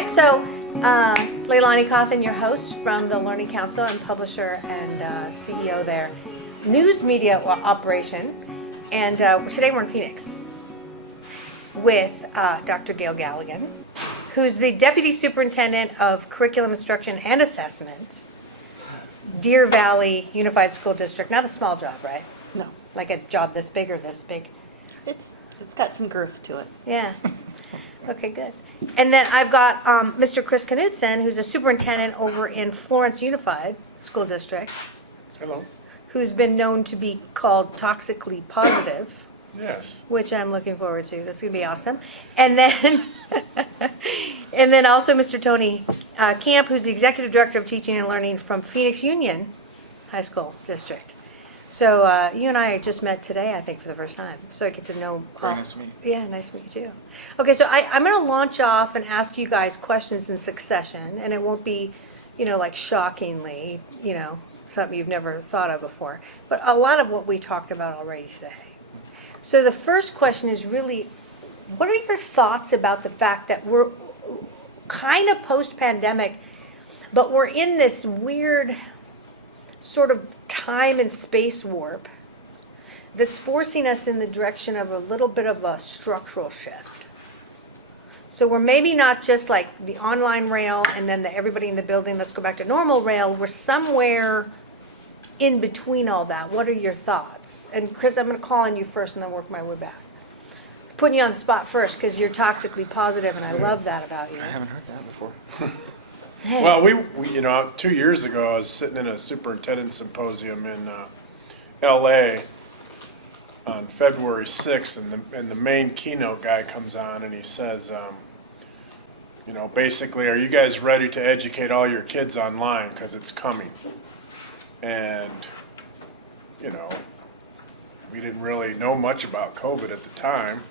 right, so LeiLani Cauthen, your host from the Learning Council and publisher and CEO there, news media operation, and today we're in Phoenix with Dr. Gayle Galligan, who's the Deputy Superintendent of Curriculum Instruction and Assessment, Deer Valley Unified School District. Not a small job, right? No, Like a job this big or this big? it's got some girth to it. Yeah. Okay, good. And then I've got Mr. Chris Knutsen, who's a superintendent over in Florence Unified School District, Hello. who's been known to be called toxically positive, Yes. which I'm looking forward to. That's going to be awesome. And then, and then also Mr. Tony Camp, who's the executive director of teaching and learning from Phoenix Union High School District. So you and I just met today, I think, for the first time. So I get to know. Very nice to meet you. Yeah, nice to meet you too. Okay, so I'm going to launch off and ask you guys questions in succession, and it won't be, like shockingly, something you've never thought of before, but a lot of what we talked about already today. So the first question is really, what are your thoughts about the fact that we're kind of post-pandemic, but we're in this weird sort of time and space warp that's forcing us in the direction of a little bit of a structural shift. So we're maybe not just like the online rail and then everybody in the building, let's go back to normal rail. We're somewhere in between all that. What are your thoughts? And Chris, I'm going to call on you first and then work my way back. Putting you on the spot first because you're toxically positive and I love that about you. I haven't heard that before. Well, we 2 years ago, I was sitting in a superintendent symposium in L.A. on February 6th, and the main keynote guy comes on and he says, basically, are you guys ready to educate all your kids online because it's coming? And, we didn't really know much about COVID at the time,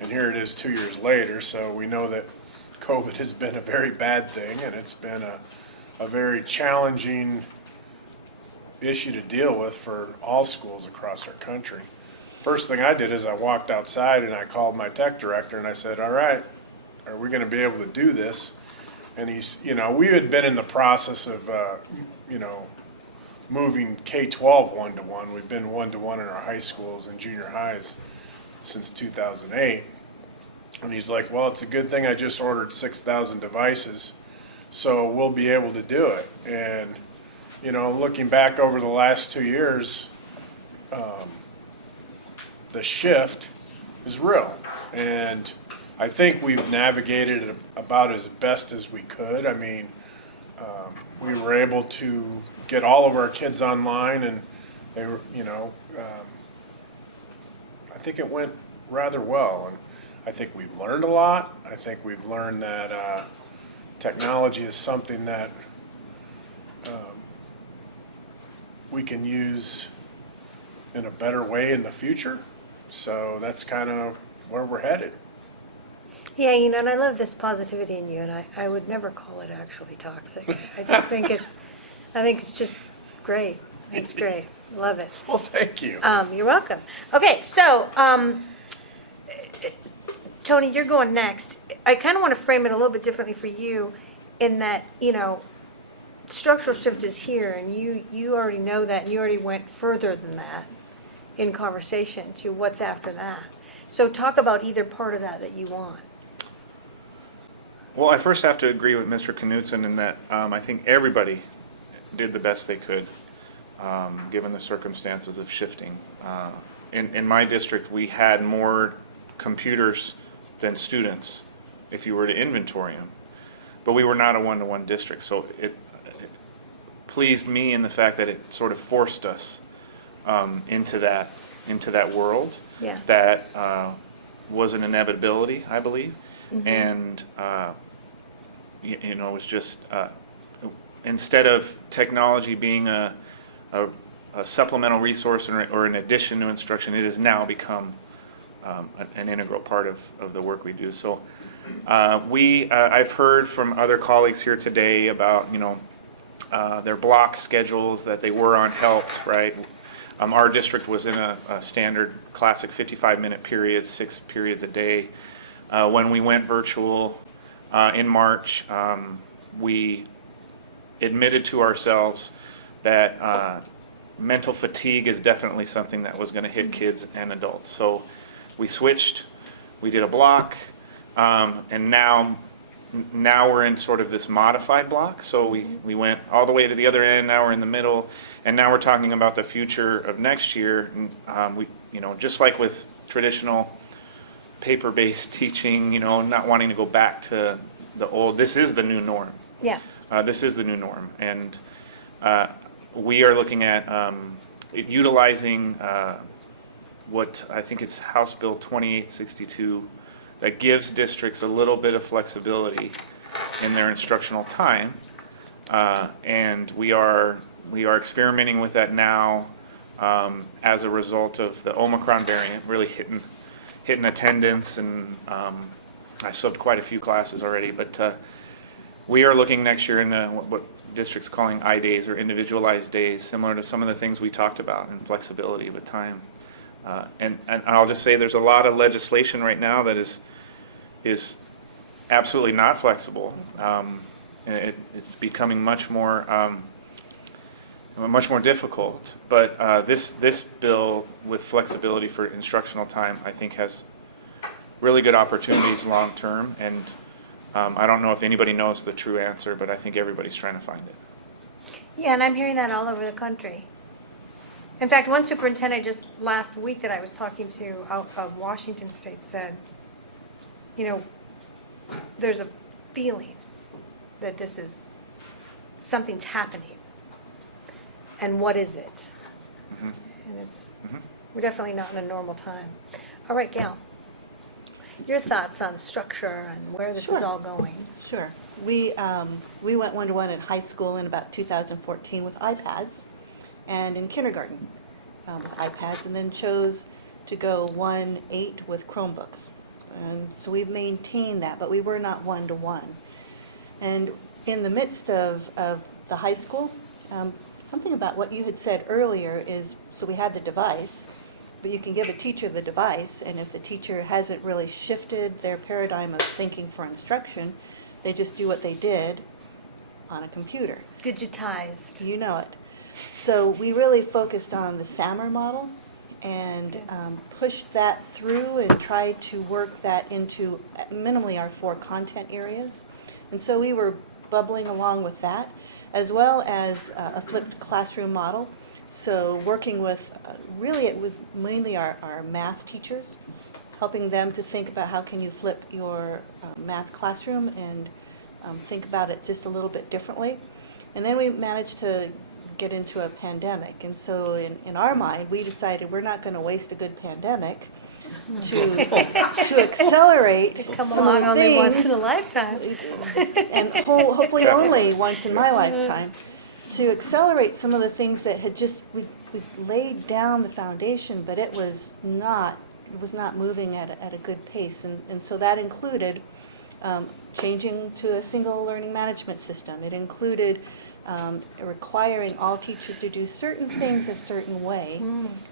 and here it is 2 years later, so we know that COVID has been a very bad thing, and it's been a very challenging issue to deal with for all schools across our country. First thing I did is I walked outside and I called my tech director and I said, all right, are we going to be able to do this? And he's, we had been in the process of, moving K-12 one-to-one. We've been one-to-one in our high schools and junior highs since 2008. And he's like, well, it's a good thing I just ordered 6,000 devices, so we'll be able to do it. And, looking back over the last 2 years, the shift is real. And I think we've navigated it about as best as we could. I mean, we were able to get all of our kids online, and they were, I think it went rather well. And I think we've learned a lot. I think we've learned that technology is something that we can use in a better way in the future. So that's kind of where we're headed. Yeah, and I love this positivity in you, and I would never call it actually toxic. I just think it's just great. It's great. Love it. Well, thank you. You're welcome. Okay, so Tony, you're going next. I kind of want to frame it a little bit differently for you in that, structural shift is here, and you already know that, and you already went further than that in conversation to what's after that. So talk about either part of that you want. Well, I first have to agree with Mr. Knutsen in that I think everybody did the best they could, given the circumstances of shifting. In my district, we had more computers than students, if you were to inventory them. But we were not a one-to-one district, so it pleased me in the fact that it sort of forced us into that world. Yeah. That was an inevitability, I believe. Mm-hmm. And it was just instead of technology being a supplemental resource or an addition to instruction, it has now become an integral part of the work we do. So I've heard from other colleagues here today about their block schedules that they were on helped, right? Our district was in a standard classic 55-minute period, 6 periods a day. When we went virtual, in March, we admitted to ourselves that mental fatigue is definitely something that was going to hit kids and adults. So we switched, we did a block, and now we're in sort of this modified block. So we went all the way to the other end, now we're in the middle, and now we're talking about the future of next year. We, just like with traditional paper-based teaching, not wanting to go back to the old, this is the new norm. Yeah. This is the new norm, and we are looking at utilizing what I think it's House Bill 2862 that gives districts a little bit of flexibility in their instructional time, and we are experimenting with that now as a result of the Omicron variant really hitting attendance, and I subbed quite a few classes already, but we are looking next year in what districts calling I-days or individualized days, similar to some of the things we talked about, and flexibility with time. And I'll just say there's a lot of legislation right now that is absolutely not flexible. And it's becoming much more difficult. But this bill with flexibility for instructional time, I think, has really good opportunities long term. And I don't know if anybody knows the true answer, but I think everybody's trying to find it. Yeah, and I'm hearing that all over the country. In fact, one superintendent just last week that I was talking to out of Washington State said, there's a feeling that something's happening. And what is it? Mm-hmm. And we're definitely not in a normal time. All right, Gayle, your thoughts on structure and where this is Sure. all going? Sure. We went one-to-one in high school in about 2014 with iPads, and in kindergarten with iPads, and then chose to go 1-8 with Chromebooks. And so we've maintained that, but we were not one-to-one. And in the midst of the high school, something about what you had said earlier is, so we had the device, but you can give a teacher the device, and if the teacher hasn't really shifted their paradigm of thinking for instruction, they just do what they did on a computer. Digitized. You know it. So we really focused on the SAMR model and pushed that through and tried to work that into minimally our 4 content areas. And so we were bubbling along with that, as well as a flipped classroom model. So working with, really it was mainly our math teachers, helping them to think about how can you flip your math classroom and think about it just a little bit differently. And then we managed to get into a pandemic. And so in our mind, we decided we're not going to waste a good pandemic to accelerate Come some along of the only once things, in a lifetime. and hopefully only once in my lifetime, to accelerate some of the things that had just, we laid down the foundation, but it was not moving at a good pace. And so that included changing to a single learning management system. It included requiring all teachers to do certain things a certain way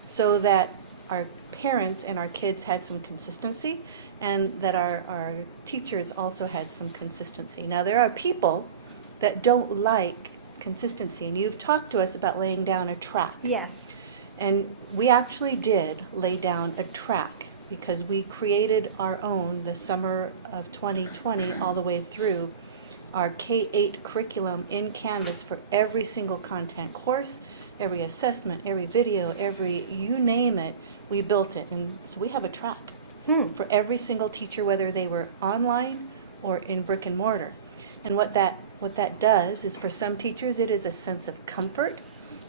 so that our parents and our kids had some consistency, and that our teachers also had some consistency. Now, there are people that don't like consistency, and you've talked to us about laying down a track. Yes. And we actually did lay down a track because we created our own the summer of 2020 all the way through our K-8 curriculum in Canvas for every single content course, every assessment, every video, every, you name it, we built it. And so we have a track for every single teacher, whether they were online or in brick and mortar. And what that does is, for some teachers, it is a sense of comfort,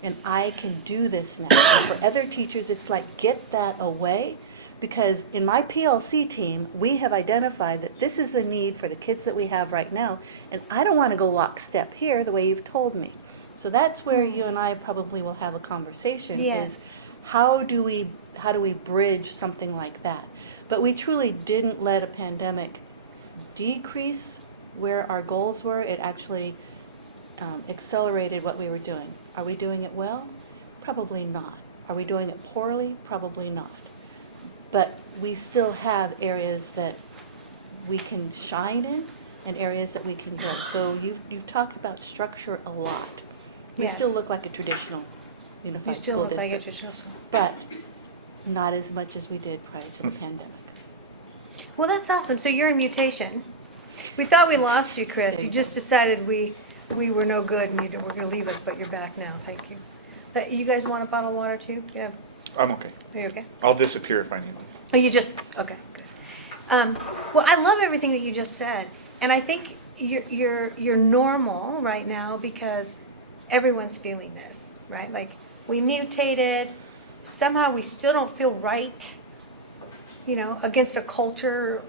and I can do this now. And for other teachers, it's like, get that away, because in my PLC team, we have identified that this is the need for the kids that we have right now, and I don't want to go lockstep here the way you've told me. So that's where you and I probably will have a conversation. Yes. Is how do we bridge something like that? But we truly didn't let a pandemic decrease where our goals were. It actually accelerated what we were doing. Are we doing it well? Probably not. Are we doing it poorly? Probably not. But we still have areas that we can shine in, and areas that we can grow. So you've talked about structure a lot. We Yes. still look like a traditional You unified still school look like a district, traditional school. but not as much as we did prior to the pandemic. Well, that's awesome. So you're in mutation. We thought we lost you, Chris. You just decided we were no good and you were going to leave us, but you're back now. Thank you. But you guys want a bottle of water too? Yeah. I'm okay. Are you okay? I'll disappear if I need to. Oh, you just, okay, good. Well, I love everything that you just said. And I think you're normal right now because everyone's feeling this, right? Like, we mutated, somehow we still don't feel right, you know, against a culture,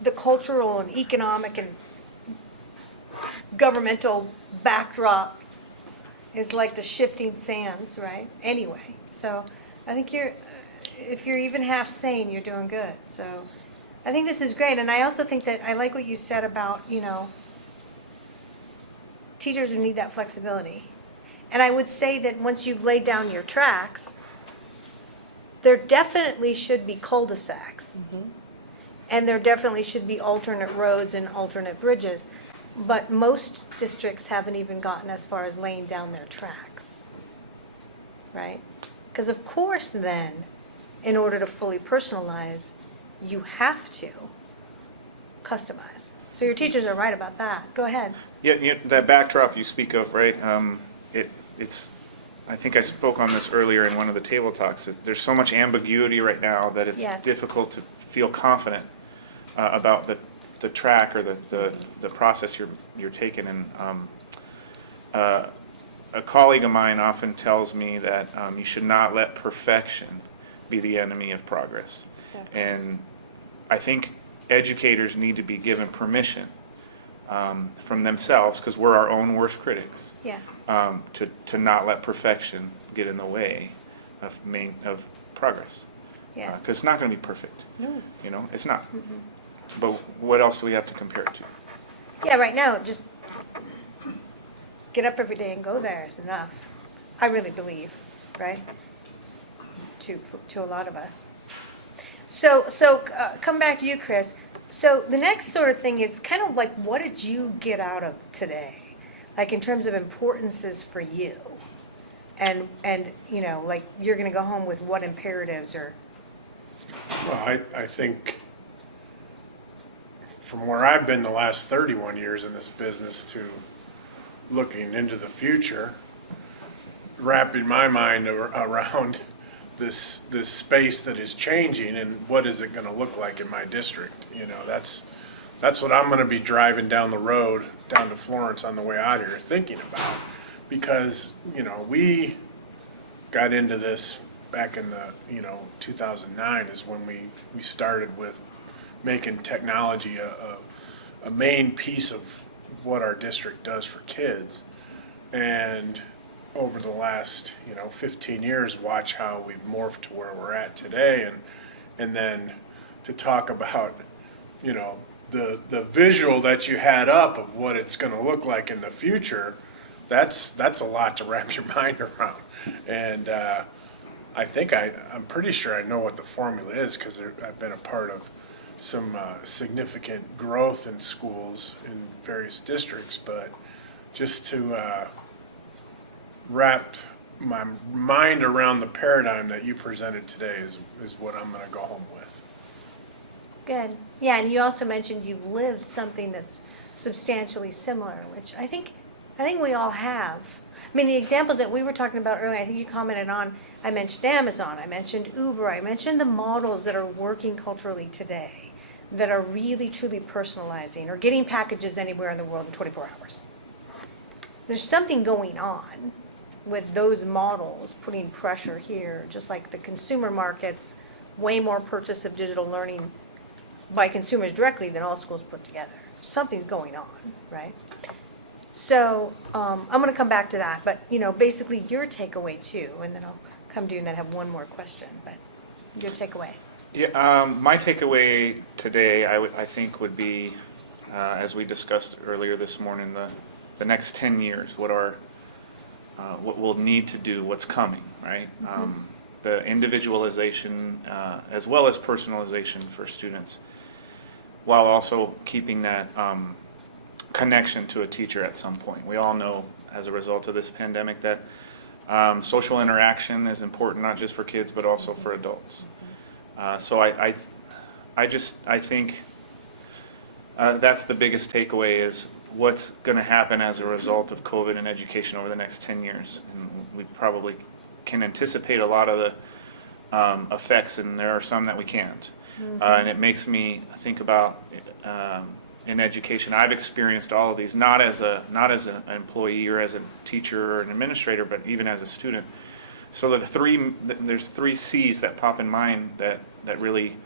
the cultural and economic and governmental backdrop is like the shifting sands, right? Anyway, so I think if you're even half sane, you're doing good. So I think this is great. And I also think that I like what you said about, you know, teachers who need that flexibility. And I would say that once you've laid down your tracks, there definitely should be cul-de-sacs. And there definitely should be alternate roads and alternate bridges. But most districts haven't even gotten as far as laying down their tracks, right? Because of course then, in order to fully personalize, you have to customize. So your teachers are right about that. Go ahead. Yeah, that backdrop you speak of, right? It's. I think I spoke on this earlier in one of the table talks. There's so much ambiguity right now that it's Yes. difficult to feel confident about the track or the process you're taking. And a colleague of mine often tells me that you should not let perfection be the enemy of progress. Exactly. And I think educators need to be given permission from themselves, because we're our own worst critics, Yeah. to not let perfection get in the way of progress. Yes. Because it's not going to be perfect. No. You know, it's not. But what else do we have to compare it to? Yeah, right now, just get up every day and go there is enough. I really believe, right? To a lot of us. So come back to you, Chris. So the next sort of thing is kind of like, what did you get out of today? Like in terms of importances for you? And you know, like you're going to go home with what imperatives or... Well, I think from where I've been the last 31 years in this business to looking into the future, wrapping my mind around this space that is changing and what is it going to look like in my district. You know, that's what I'm going to be driving down the road down to Florence on the way out here thinking about, because, you know, we got into this back in the, 2009 is when we started with making technology a main piece of what our district does for kids. And over the last, 15 years, watch how we've morphed to where we're at today. And then to talk about, the visual that you had up of what it's going to look like in the future, that's a lot to wrap your mind around. And I think I'm pretty sure I know what the formula is, because I've been a part of some significant growth in schools in various districts, but just to wrap my mind around the paradigm that you presented today is what I'm going to go home with. Good. Yeah, and you also mentioned you've lived something that's substantially similar, which I think we all have. I mean, the examples that we were talking about earlier, I think you commented on, I mentioned Amazon, I mentioned Uber, I mentioned the models that are working culturally today that are really, truly personalizing or getting packages anywhere in the world in 24 hours. There's something going on with those models putting pressure here, just like the consumer markets, way more purchase of digital learning by consumers directly than all schools put together. Something's going on, right? So I'm going to come back to that, but basically your takeaway too, and then I'll come to you and then have one more question, but your takeaway. Yeah, my takeaway today, I think, would be, as we discussed earlier this morning, the next 10 years, what we'll need to do, what's coming, right? The individualization as well as personalization for students, while also keeping that connection to a teacher at some point. We all know as a result of this pandemic that social interaction is important, not just for kids, but also for adults. So I think that's the biggest takeaway is what's going to happen as a result of COVID in education over the next 10 years. And we probably can anticipate a lot of the effects, and there are some that we can't. And it makes me think about in education, I've experienced all of these, not as an employee or as a teacher or an administrator, but even as a student. So there's three C's that pop in mind that really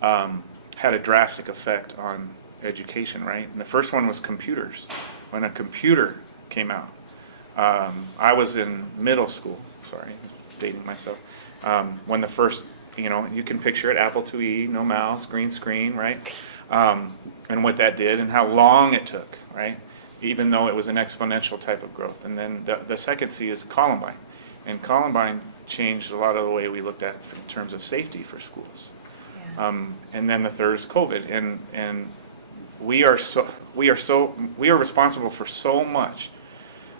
had a drastic effect on education, right? And the first one was computers. When a computer came out, I was in middle school, sorry, dating myself, when the first, you can picture it, Apple IIe, no mouse, green screen, right? And what that did and how long it took, right? Even though it was an exponential type of growth. And then the second C is Columbine. And Columbine changed a lot of the way we looked at in terms of safety for schools. Yeah. And then the third is COVID. And we are responsible for so much,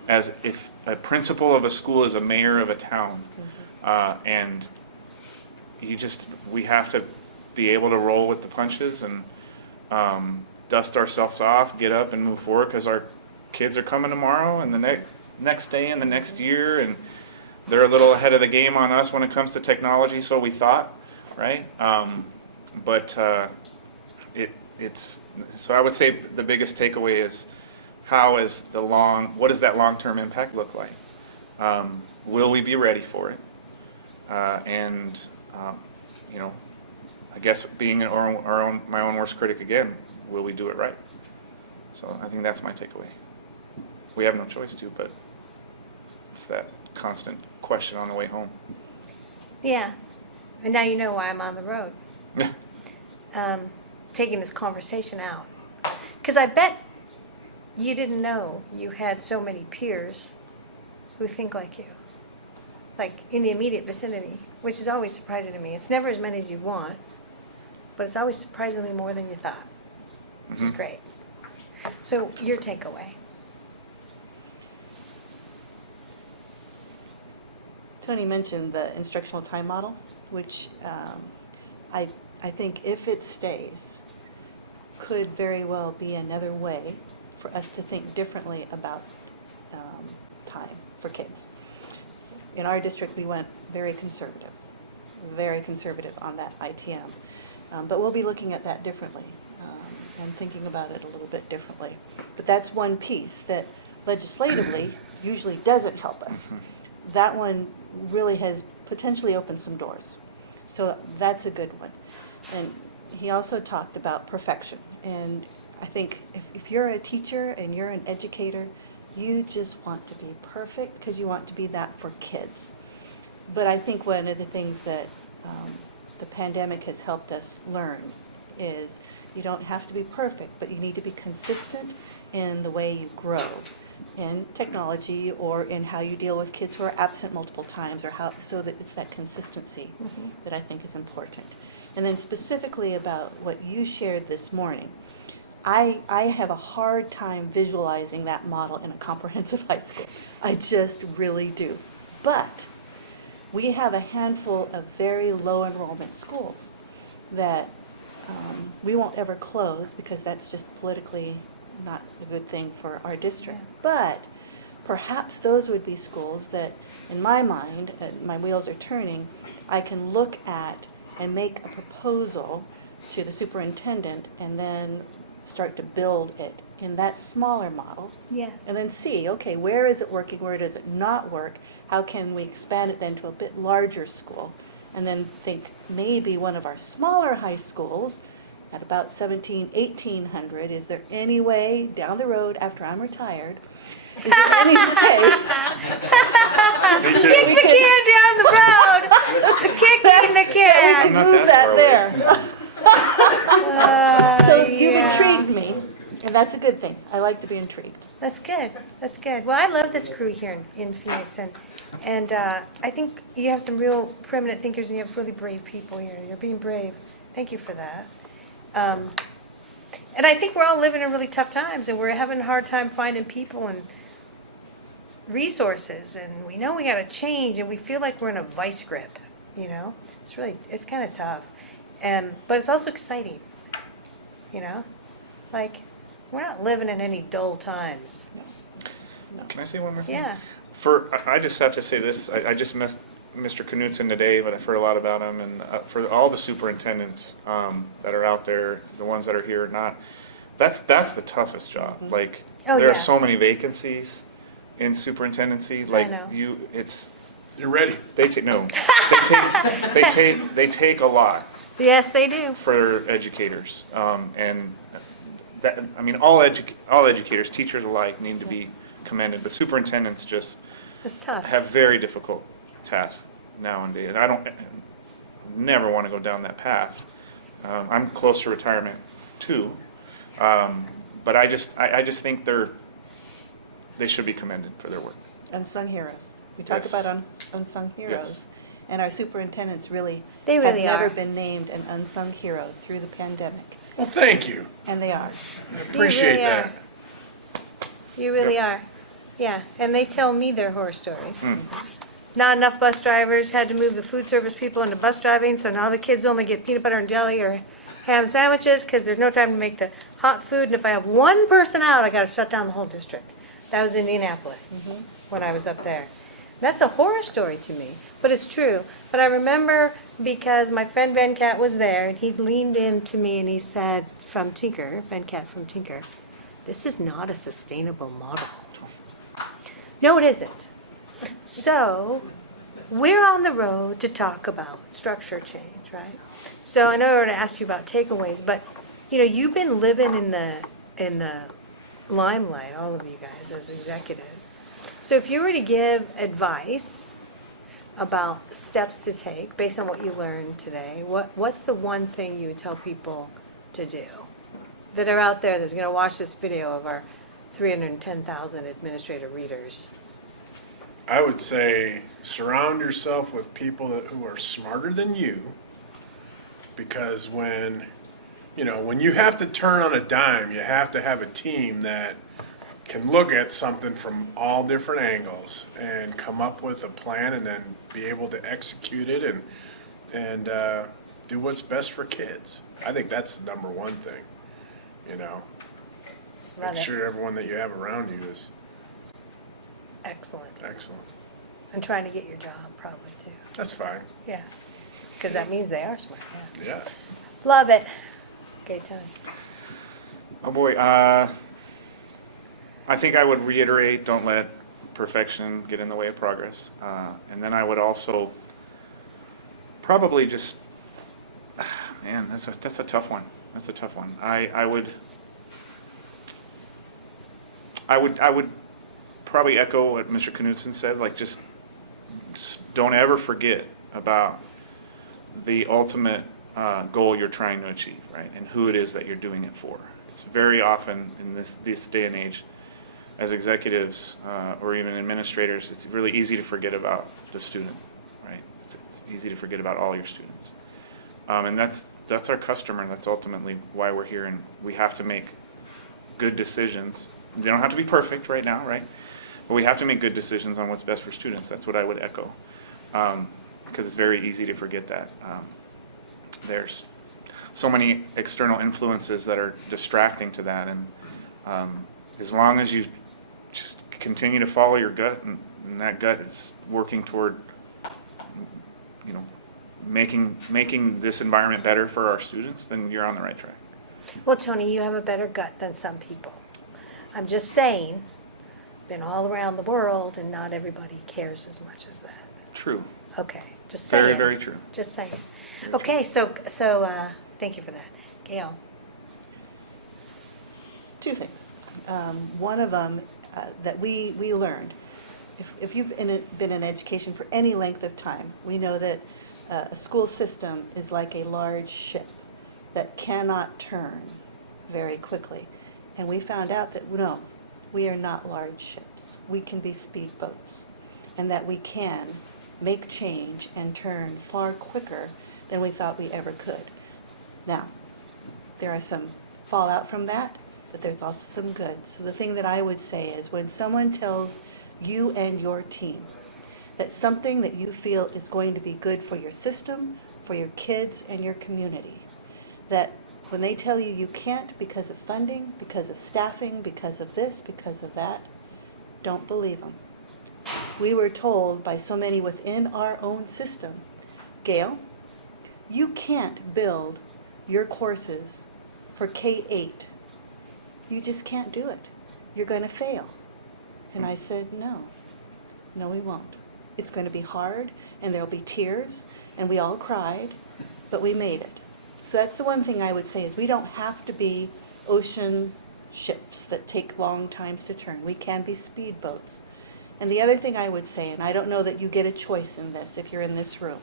as if a principal of a school is a mayor of a town. And we have to be able to roll with the punches and dust ourselves off, get up and move forward, because our kids are coming tomorrow and the next day and the next year, and they're a little ahead of the game on us when it comes to technology, so we thought, right? So I would say the biggest takeaway is what does that long-term impact look like? Will we be ready for it? I guess being my own worst critic again, will we do it right? So I think that's my takeaway. We have no choice to, but it's that constant question on the way home. Yeah, and now you know why I'm on the road. Yeah. Taking this conversation out. Because I bet you didn't know you had so many peers who think like you. Like in the immediate vicinity, which is always surprising to me. It's never as many as you want, but it's always surprisingly more than you thought, which is great. So your takeaway. Tony mentioned the instructional time model, which I think if it stays, could very well be another way for us to think differently about time for kids. In our district, we went very conservative on that ITM. But we'll be looking at that differently and thinking about it a little bit differently. But that's one piece that legislatively usually doesn't help us. That one really has potentially opened some doors. So that's a good one. And he also talked about perfection. And I think if you're a teacher and you're an educator, you just want to be perfect because you want to be that for kids. But I think one of the things that the pandemic has helped us learn is you don't have to be perfect, but you need to be consistent in the way you grow in technology or in how you deal with kids who are absent multiple times, or so that it's that consistency that I think is important. And then specifically about what you shared this morning, I have a hard time visualizing that model in a comprehensive high school. I just really do. But we have a handful of very low enrollment schools that we won't ever close because that's just politically not a good thing for our district. But perhaps those would be schools that, in my mind, my wheels are turning, I can look at and make a proposal to the superintendent and then start to build it in that smaller model. Yes. And then see, okay, where is it working, where does it not work? How can we expand it then to a bit larger school? And then think maybe one of our smaller high schools at about 1,800, is there any way down the road after I'm retired, is there any way Me too. Kick the can down the road. Kicking the can. I'm not move that that far there? So you've yeah. intrigued me, and that's a good thing. I like to be intrigued. That's good. That's good. Well, I love this crew here in Phoenix, and I think you have some real preeminent thinkers, and you have really brave people here. You're being brave. Thank you for that. And I think we're all living in really tough times, and we're having a hard time finding people and resources, and we know we gotta change, and we feel like we're in a vice grip, you know? It's kind of tough. But it's also exciting, you know? Like, we're not living in any dull times. Can I say one more thing? Yeah. I just have to say this, I just met Mr. Knutsen today, but I've heard a lot about him, and for all the superintendents that are out there, the ones that are here or not, that's the toughest job. Like, Oh, there yeah. are so many vacancies in superintendency, like, know. You're ready. they take a lot Yes, they do. for educators, and that, I mean, all educators, teachers alike, need to be commended. The superintendents just It's tough. have very difficult tasks nowadays, and I don't never want to go down that path. I'm close to retirement too, but I just think they should be commended for their work. Unsung heroes. We talk Yes. about unsung heroes, and our superintendents really They really have never are. been named an unsung hero through the pandemic, Well, thank you. and they are. I appreciate really that. are. You really are. Yeah, and they tell me their horror stories. Not enough bus drivers, had to move the food service people into bus driving, so now the kids only get peanut butter and jelly or ham sandwiches because there's no time to make the hot food, and if I have one person out, I gotta shut down the whole district. That was Indianapolis, when I was up there. That's a horror story to me, but it's true. But I remember because my friend Venkat was there, and he leaned in to me and he said, from Tinker, Venkat from Tinker, this is not a sustainable model. No, it isn't. So, we're on the road to talk about structure change, right? So I know I already asked you about takeaways, but, you know, you've been living in the limelight, all of you guys, as executives. So if you were to give advice about steps to take based on what you learned today, what's the one thing you would tell people to do that are out there that's going to watch this video of our 310,000 administrative readers? I would say surround yourself with people who are smarter than you, because when you have to turn on a dime, you have to have a team that can look at something from all different angles and come up with a plan and then be able to execute it and do what's best for kids. I think that's the number one thing, you know. Love Make it. sure everyone that you have around you is Excellent. excellent. And trying to get your job, probably, too. That's fine. Yeah. Because that means they are smart, yeah. Yeah. Love it. Okay, Tony. Oh boy, I think I would reiterate, don't let perfection get in the way of progress. And then I would also probably just, man, that's a tough one. That's a tough one. I would probably echo what Mr. Knutsen said, like just don't ever forget about the ultimate goal you're trying to achieve, right? And who it is that you're doing it for. It's very often in this day and age, as executives or even administrators, it's really easy to forget about the student, right? It's easy to forget about all your students. And that's our customer, and that's ultimately why we're here, and we have to make good decisions. They don't have to be perfect right now, right? But we have to make good decisions on what's best for students. That's what I would echo, because it's very easy to forget that. There's so many external influences that are distracting to that, and as long as you just continue to follow your gut, and that gut is working toward, making this environment better for our students, then you're on the right track. Well, Tony, you have a better gut than some people. I'm just saying, been all around the world, and not everybody cares as much as that. True. Okay, just saying. Very, very true. Just saying. Okay, so thank you for that. Gayle? Two things. One of them that we learned, if you've been in education for any length of time, we know that a school system is like a large ship that cannot turn very quickly. And we found out that, no, we are not large ships. We can be speedboats, and that we can make change and turn far quicker than we thought we ever could. Now, there are some fallout from that, but there's also some good. So the thing that I would say is when someone tells you and your team that something that you feel is going to be good for your system, for your kids and your community, that when they tell you you can't because of funding, because of staffing, because of this, because of that, don't believe them. We were told by so many within our own system, Gayle, you can't build your courses for K-8. You just can't do it. You're going to fail. And I said, no, we won't. It's going to be hard, and there'll be tears, and we all cried, but we made it. So that's the one thing I would say is we don't have to be ocean ships that take long times to turn. We can be speedboats. And the other thing I would say, and I don't know that you get a choice in this if you're in this room,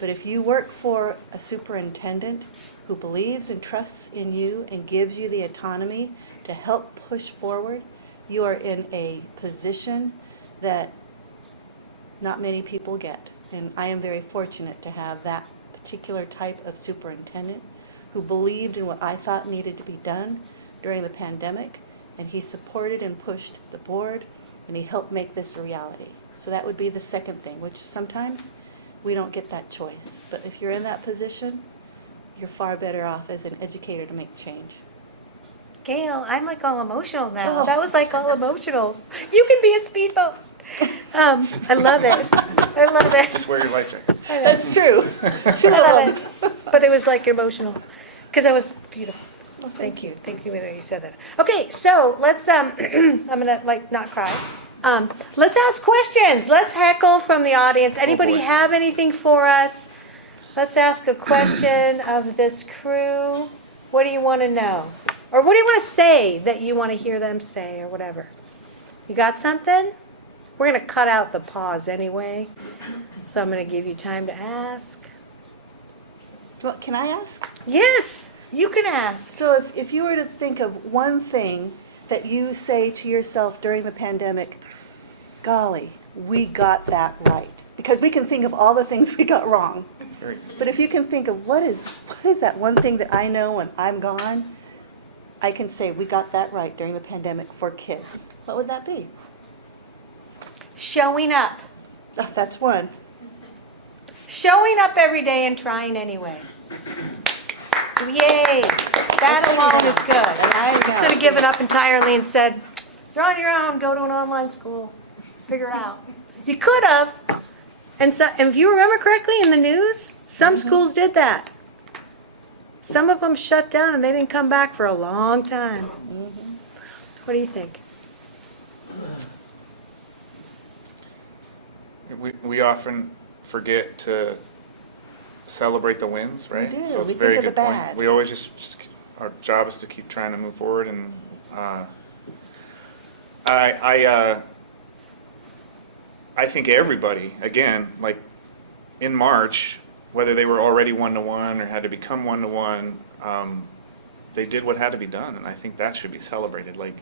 but if you work for a superintendent who believes and trusts in you and gives you the autonomy to help push forward, you are in a position that not many people get. And I am very fortunate to have that particular type of superintendent who believed in what I thought needed to be done during the pandemic, and he supported and pushed the board, and he helped make this a reality. So that would be the second thing, which sometimes we don't get that choice. But if you're in that position, you're far better off as an educator to make change. Gayle, I'm like all emotional now. Oh. That was like all emotional. You can be a speedboat. I love it. I love it. Just wear your life jacket. That's true. I love it. But it was like emotional because it was beautiful. Well, thank you. Thank you that you said that. Okay, so let's, I'm gonna like not cry. Let's ask questions. Let's heckle from the audience. Anybody boy. have anything for us? Let's ask a question of this crew. What do you want to know? Or what do you want to say that you want to hear them say or whatever? You got something? We're going to cut out the pause anyway. So I'm going to give you time to ask. Well, can I ask? Yes, you can ask. So if you were to think of one thing that you say to yourself during the pandemic, golly, we got that right. Because we can think of all the things we got wrong. Very- But if you can think of what is that one thing that I know when I'm gone, I can say we got that right during the pandemic for kids. What would that be? Showing up. Oh, that's one. Showing up every day and trying anyway. Yay. That alone is good. And I You could have given up entirely and said, you're on your own, go to an online school, figure it out. You could have. And so, and if you remember correctly in the news, some schools did that. Some of them shut down and they didn't come back for a long time. What do you think? We often forget to celebrate the wins, right? We do. So it's We a very think of good the point. bad. We always just our job is to keep trying to move forward, and I think everybody, again, like in March, whether they were already one-to-one or had to become one-to-one, they did what had to be done, and I think that should be celebrated. Like,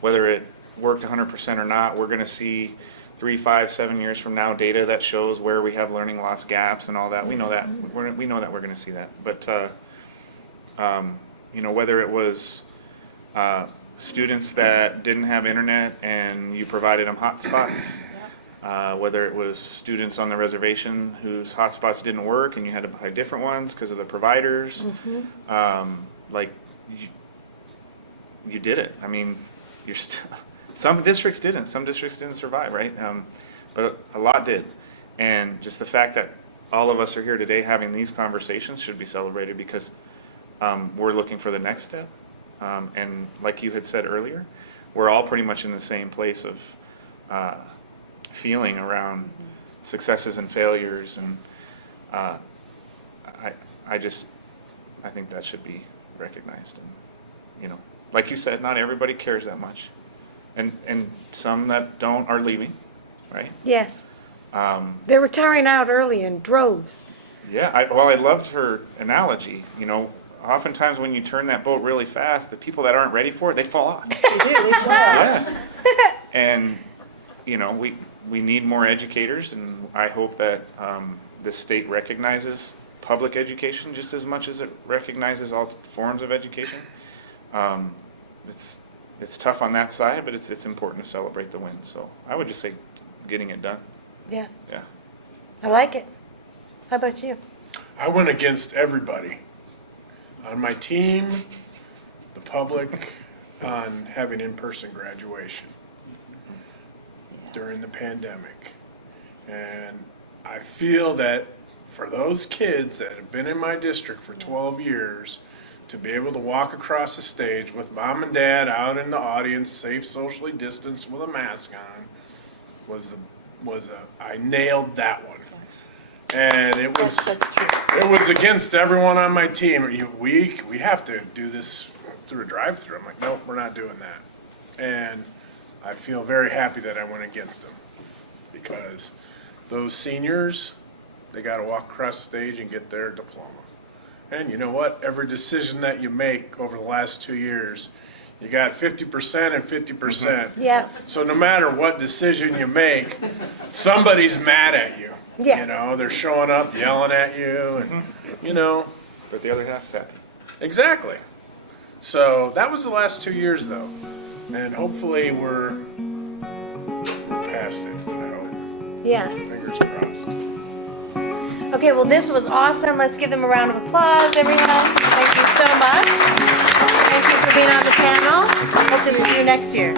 whether it worked 100% or not, we're going to see 3, 5, 7 years from now data that shows where we have learning loss gaps and all that. We know that. We know that we're going to see that. But you know, whether it was students that didn't have internet and you provided them hotspots, whether it was students on the reservation whose hotspots didn't work and you had to buy different ones because of the providers, like you did it. I mean, you're still. Some districts didn't. Some districts didn't survive, right? But a lot did. And just the fact that all of us are here today having these conversations should be celebrated because we're looking for the next step. And like you had said earlier, we're all pretty much in the same place of feeling around successes and failures. And I think that should be recognized. And, you know, like you said, not everybody cares that much. And some that don't are leaving, right? Yes. They're retiring out early in droves. Yeah, I loved her analogy. You know, oftentimes when you turn that boat really fast, the people that aren't ready for it, they fall off. They do. They fly. Yeah. And, you know, we need more educators, and I hope that this state recognizes public education just as much as it recognizes all forms of education. It's tough on that side, but it's important to celebrate the win. So I would just say getting it done. Yeah, Yeah. I like it. How about you? I went against everybody on my team, the public, on having in-person graduation during the pandemic. And I feel that for those kids that have been in my district for 12 years, to be able to walk across the stage with mom and dad out in the audience, safe, socially distanced with a mask on, I nailed that one. And it was, That's true. it was against everyone on my team. We have to do this through a drive-through. I'm like, nope, we're not doing that. And I feel very happy that I went against them, because those seniors, they got to walk across the stage and get their diploma. And you know what? Every decision that you make over the last 2 years, you got 50% and 50%. Yeah. So no matter what decision you make, somebody's mad at you. Yeah. You know, they're showing up, yelling at you, and, you know, But the other half's happy. exactly. So that was the last 2 years, though. And hopefully we're past it, I hope. Yeah. Fingers crossed. Okay, well, this was awesome. Let's give them a round of applause, everyone. Thank you so much. Thank you for being on the panel. Hope to see you next year.